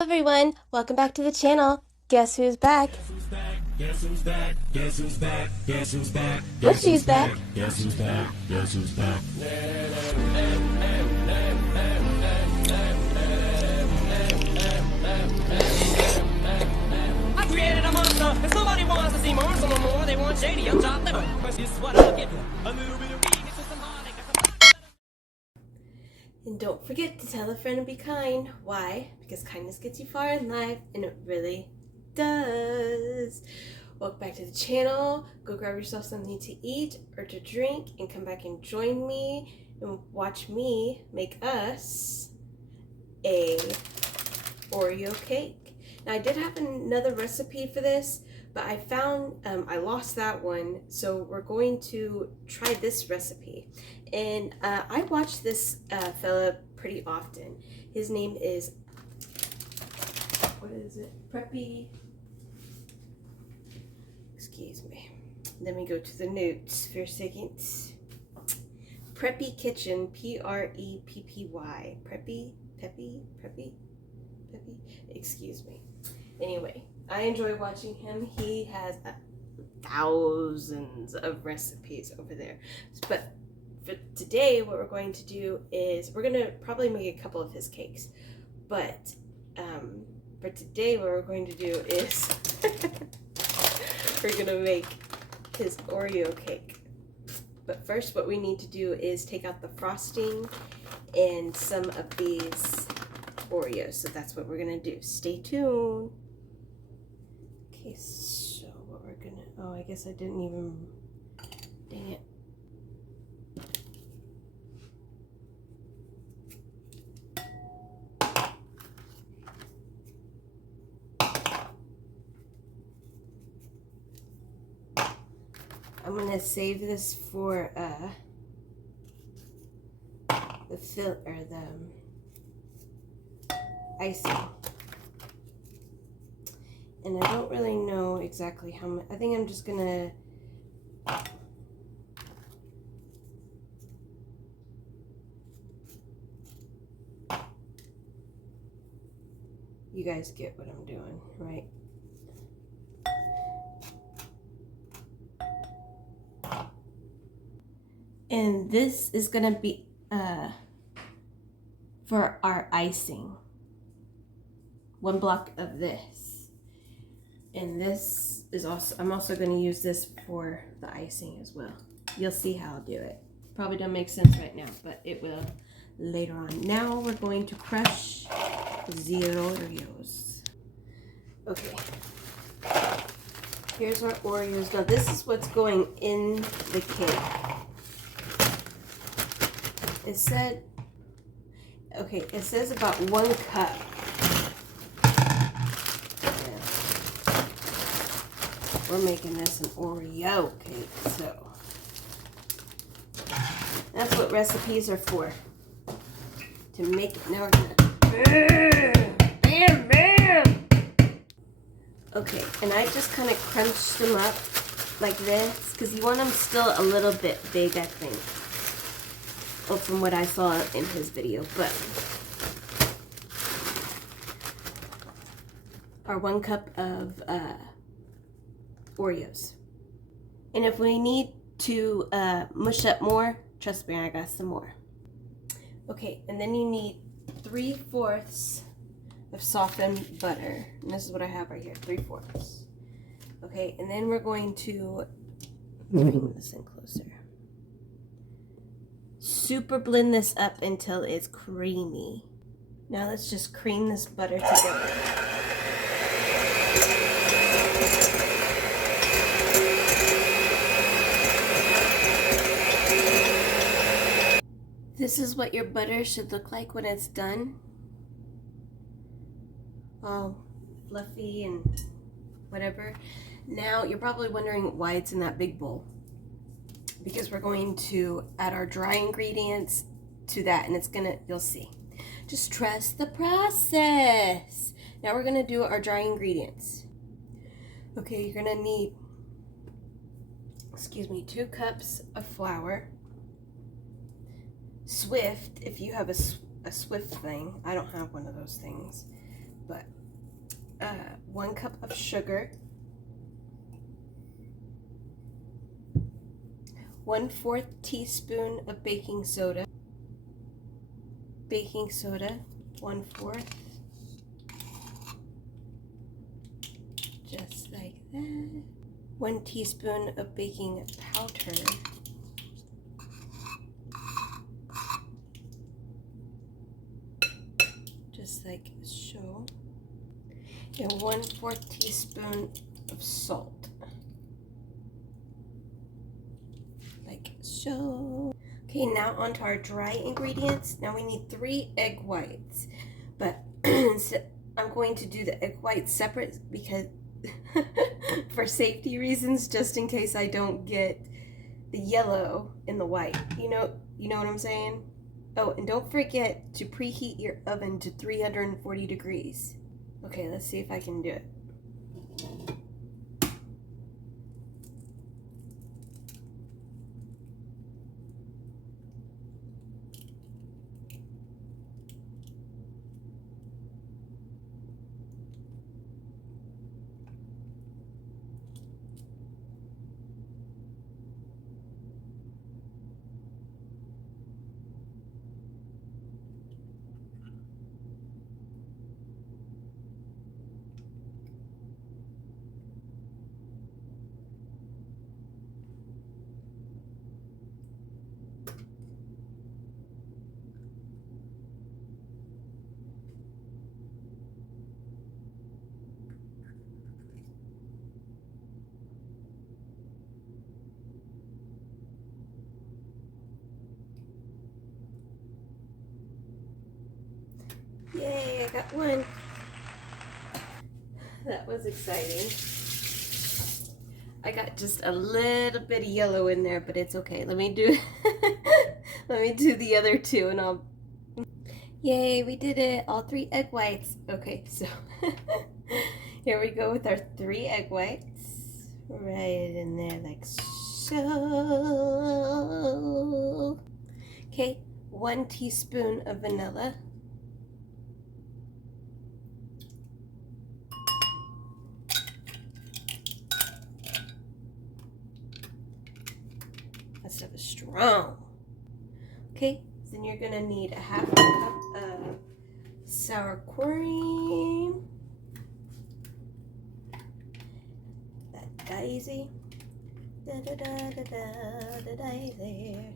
Hello everyone, welcome back to the channel. Guess who's back? Guess who's back? Guess who's back? Guess who's back? Look, she's back. Guess who's back? Guess who's back? I created a monster, and somebody wants to see monster no more. They want shady, I'm chopped liver. But this is what I'll give you. A little bit of weed, mixed with some heartache, And don't forget to tell a friend and be kind. Why? Because kindness gets you far in life, and it really does. Welcome back to the channel. Go grab yourself something to eat or to drink and come back and join me and watch me make us a Oreo cake. Now I did have another recipe for this, but I found I lost that one, so we're going to try this recipe. And I watch this fella pretty often. His name is, what is it? Preppy. Excuse me. Let me go to the notes for a second. Preppy Kitchen, Preppy. Preppy. Excuse me. Anyway, I enjoy watching him. He has thousands of recipes over there. But for today, what we're going to do is we're going to probably make a couple of his cakes. But for today, what we're going to do is we're going to make his Oreo cake. But first, what we need to do is take out the frosting and some of these Oreos. So that's what we're going to do. Stay tuned. Okay, so what we're going to... Oh, I guess I didn't even... Dang it. I'm gonna save this for the icing, and I don't really know exactly how much. I think I'm just gonna you guys get what I'm doing, right? And this is gonna be for our icing. 1 block of this. And this is also, I'm also gonna use this for the icing as well. You'll see how I'll do it. Probably don't make sense right now, but it will later on. Now we're going to crush the Oreos. Okay. Here's our Oreos. Now this is what's going in the cake. It said, okay, it says about 1 cup. Yeah. We're making this an Oreo cake, so that's what recipes are for. To make it. Now we're gonna bam, bam. Okay, and I just kind of crunched them up like this because you want them still a little bit big, I think. Well, from what I saw in his video, but our 1 cup of Oreos. And if we need to mush up more, trust me, I got some more. Okay, and then you need 3/4 of softened butter. And this is what I have right here, 3/4. Okay, and then we're going to bring this in closer. Super blend this up until it's creamy. Now let's just cream this butter together. This is what your butter should look like when it's done. All fluffy and whatever. Now you're probably wondering why it's in that big bowl. Because we're going to add our dry ingredients to that, and it's gonna, you'll see. Just trust the process. Now we're gonna do our dry ingredients. Okay, you're gonna need, 2 cups of flour. Swift, if you have a Swift thing. I don't have one of those things. but 1 cup of sugar, 1/4 teaspoon of baking soda, 1/4, just like that, 1 teaspoon of baking powder, just like so, and 1/4 teaspoon of salt, like so. Okay, now onto our dry ingredients. Now we need 3 egg whites, but I'm going to do the egg whites separate because for safety reasons, just in case I don't get the yellow in the white. You know what I'm saying? Oh, and don't forget to preheat your oven to 340 degrees. Okay, let's see if I can do it. Yay, I got one. That was exciting. I got just a little bit of yellow in there, but it's okay. Let me do let me do the other 2 and I'll Yay, we did it. All 3 egg whites. Okay, so here we go with our 3 egg whites. Right in there like so. Okay, 1 teaspoon of vanilla. That stuff is strong. Okay, then you're gonna need a 1/2 cup of sour cream. That daisy. Da da da da da da daisy.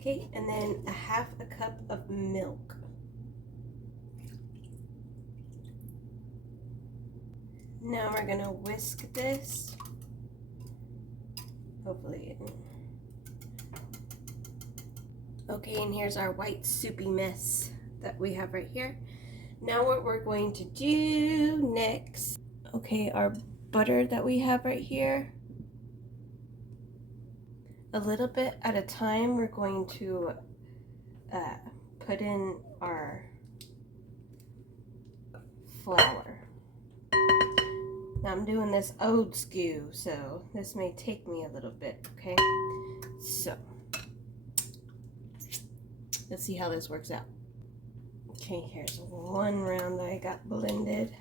Okay, and then a 1/2 cup of milk. Now we're gonna whisk this. Hopefully it. Okay, and here's our white soupy mess that we have right here. Now what we're going to do next. Okay, our butter that we have right here. A little bit at a time, we're going to put in our flour. Now I'm doing this old school, so this may take me a little bit, okay? So, let's see how this works out. Okay, here's 1 round that I got blended.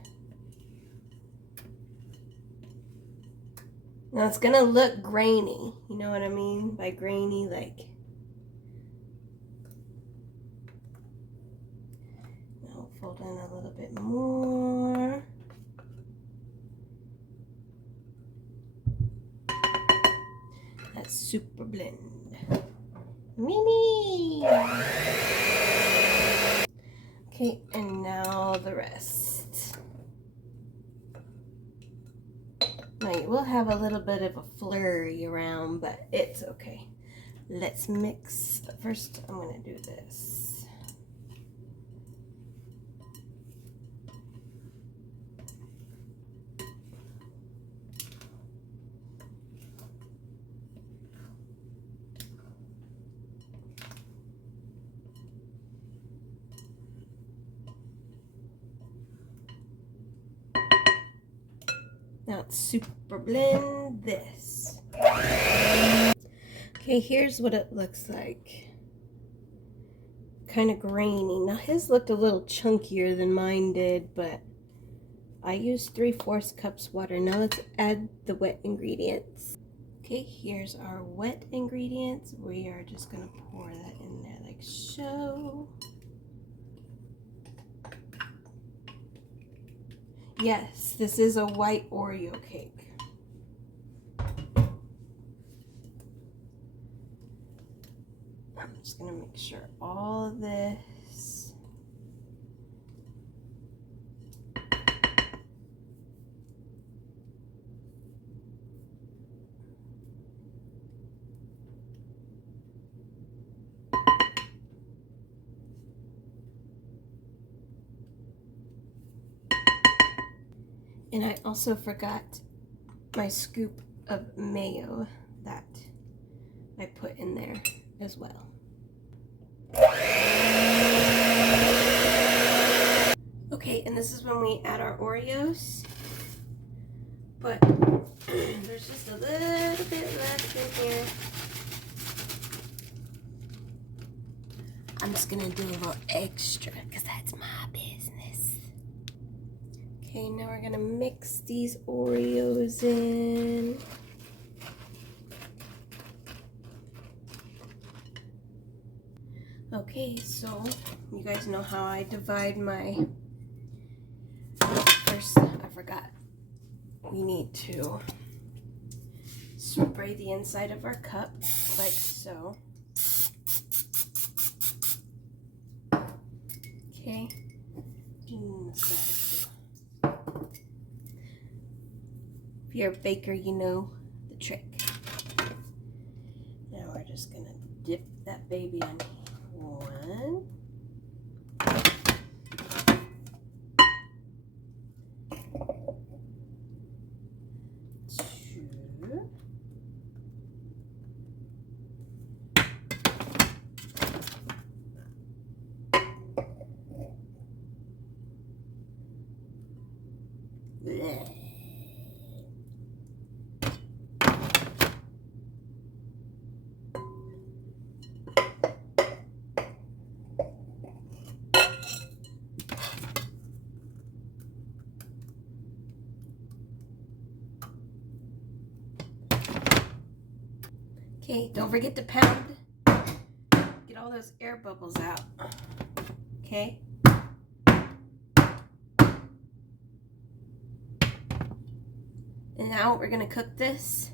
Now it's gonna look grainy, you know what I mean? By grainy, like, now fold in a little bit more. That's super blend. Mimi! Okay, and now the rest. Now you will have a little bit of a flurry around, but it's okay. Let's mix. First, I'm gonna do this. Now, let's super blend this. Okay, here's what it looks like. Kind of grainy. Now his looked a little chunkier than mine did, but I used 3/4 cups water. Now let's add the wet ingredients. Okay, here's our wet ingredients. We are just gonna pour that in there like so. Yes, this is a white Oreo cake. I'm just gonna make sure all of this. And I also forgot my scoop of mayo that I put in there as well. Okay, and this is when we add our Oreos, but there's just a little bit left in here. I'm just gonna do a little extra because that's my business. Okay, now we're gonna mix these Oreos in. Okay, so you guys know how I divide my, first I forgot, we need to spray the inside of our cup like so. Okay, if you're a baker, you know the trick. Now we're just gonna dip that baby in. 1, 2, bleh. Okay, don't forget to pound. Get all those air bubbles out. Okay? And now we're gonna cook this.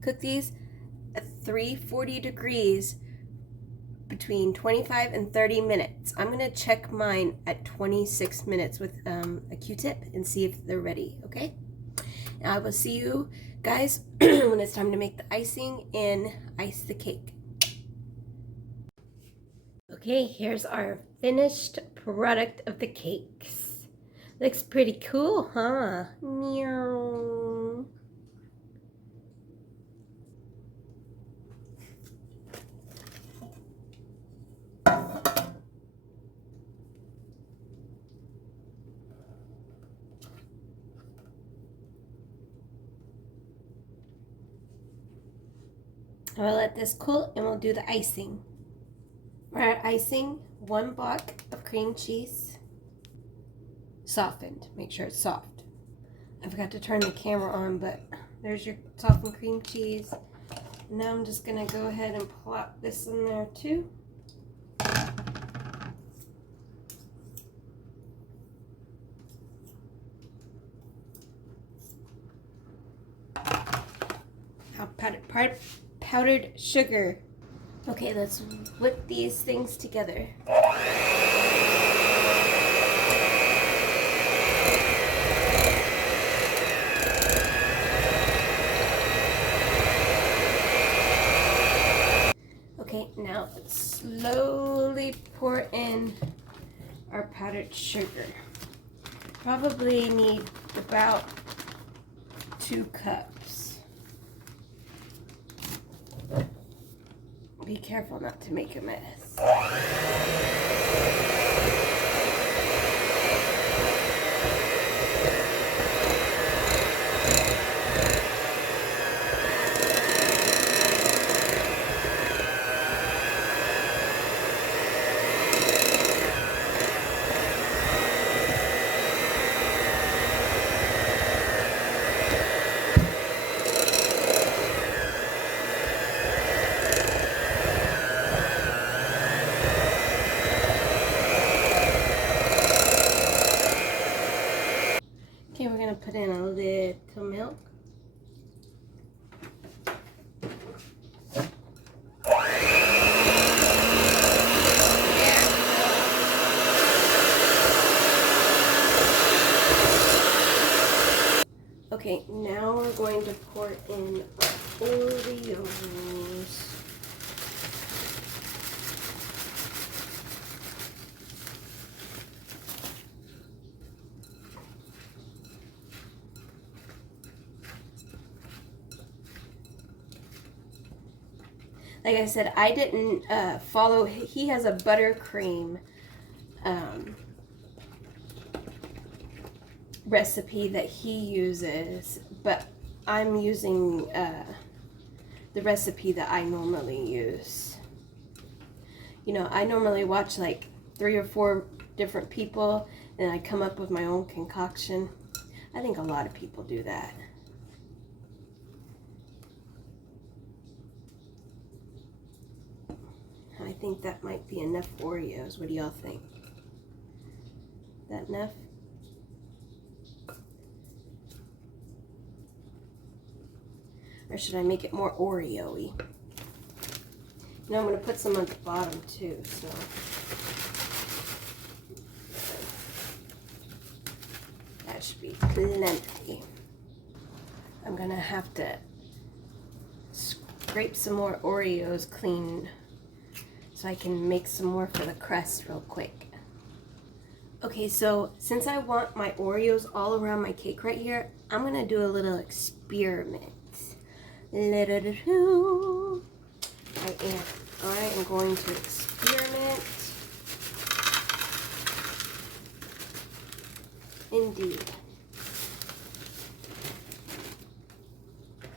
Cook these at 340 degrees between 25 and 30 minutes. I'm gonna check mine at 26 minutes with a Q-tip and see if they're ready, okay? And I will see you guys when it's time to make the icing and ice the cake. Okay, here's our finished product of the cakes. Looks pretty cool, huh? Meow. I'll let this cool and we'll do the icing. For our icing, 1 block of cream cheese, softened. Make sure it's soft. I forgot to turn the camera on, but there's your softened cream cheese. Now I'm just gonna go ahead and plop this in there too. Powdered sugar. Okay, let's whip these things together. Okay, now let's slowly pour in our powdered sugar. Probably need about 2 cups. Be careful not to make a mess. Okay, now we're going to pour in our Oreos. Like I said, I didn't follow, he has a buttercream recipe that he uses, but I'm using the recipe that I normally use. You know, I normally watch like 3 or 4 different people and I come up with my own concoction. I think a lot of people do that. I think that might be enough Oreos. What do y'all think? That enough? Or should I make it more Oreo-y? Now I'm going to put some on the bottom too, so. That should be plenty. I'm going to have to scrape some more Oreos clean so I can make some more for the crust real quick. Okay, so since I want my Oreos all around my cake right here, I'm gonna do a little experiment. I am going to experiment. Indeed.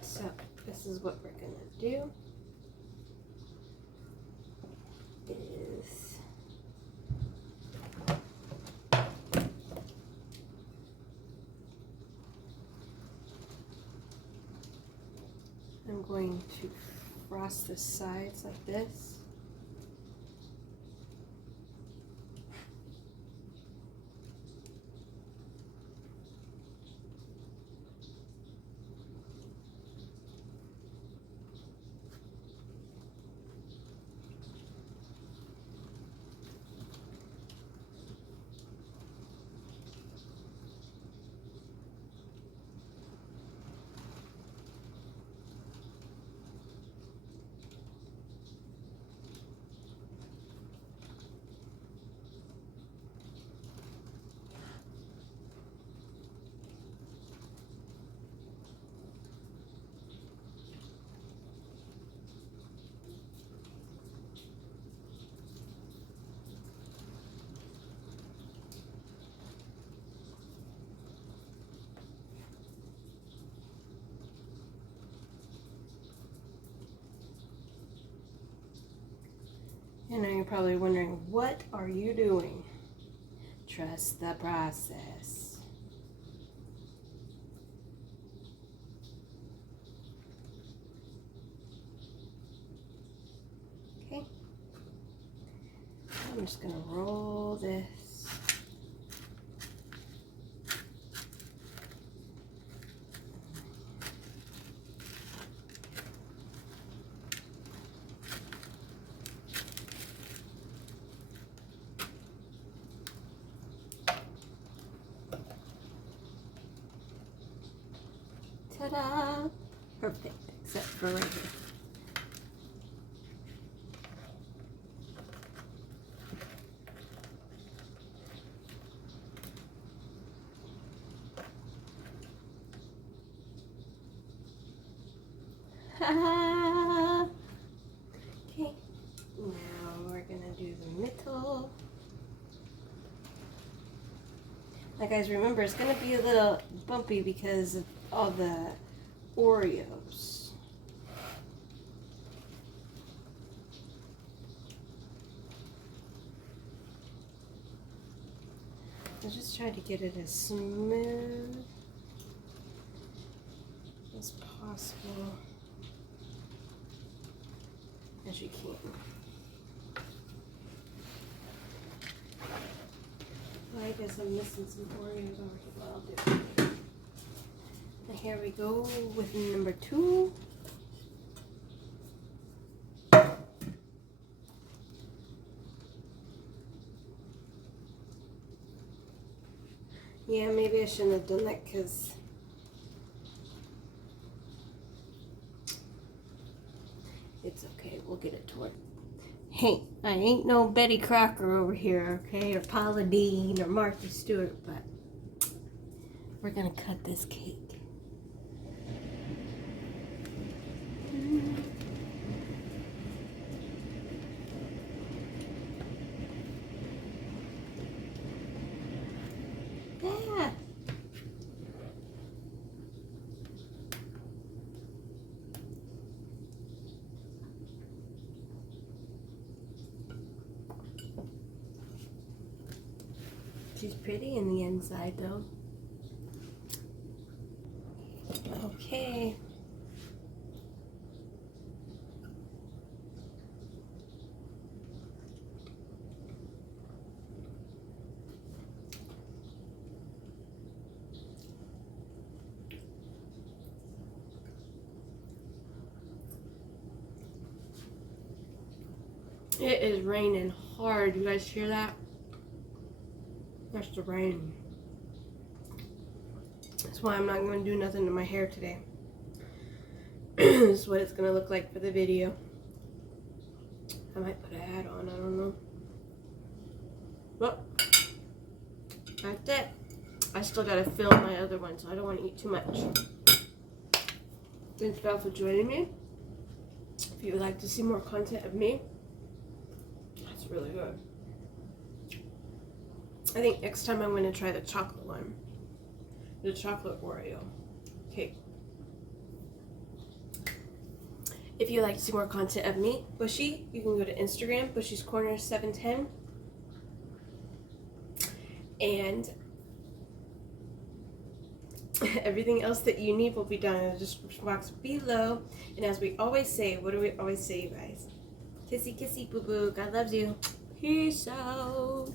So this is what we're gonna do. I'm going to frost the sides like this. I know you're probably wondering, what are you doing? Trust the process. Okay. I'm just gonna roll this. Ta-da! Perfect, except for right here. Ha! Okay, now we're gonna do the middle. Now guys, remember it's gonna be a little bumpy because of all the Oreos. I just try to get it as smooth as possible as you can. I guess I'm missing some Oreos over here, but I'll do it. And here we go with number 2. Yeah, maybe I shouldn't have done that because It's okay. We'll get it to work. Hey, I ain't no Betty Crocker over here, okay? Or Paula Deen or Martha Stewart, but we're gonna cut this cake. Yeah. She's pretty in the inside, though. Okay. It is raining hard. You guys hear that? That's the rain. That's why I'm not going to do nothing to my hair today. This is what it's going to look like for the video. I might put a hat on. I don't know. Well, that's it. I still got to film my other one, so I don't want to eat too much. Thanks y'all for joining me. If you would like to see more content of me, that's really good. I think next time I'm going to try the chocolate one. The chocolate Oreo cake. If you'd like to see more content of me, Bushy, you can go to Instagram, Bushy's Corner 710. And everything else that you need will be down in the description box below. And as we always say, what do we always say, you guys? Kissy, kissy, boo boo. God loves you. Peace out.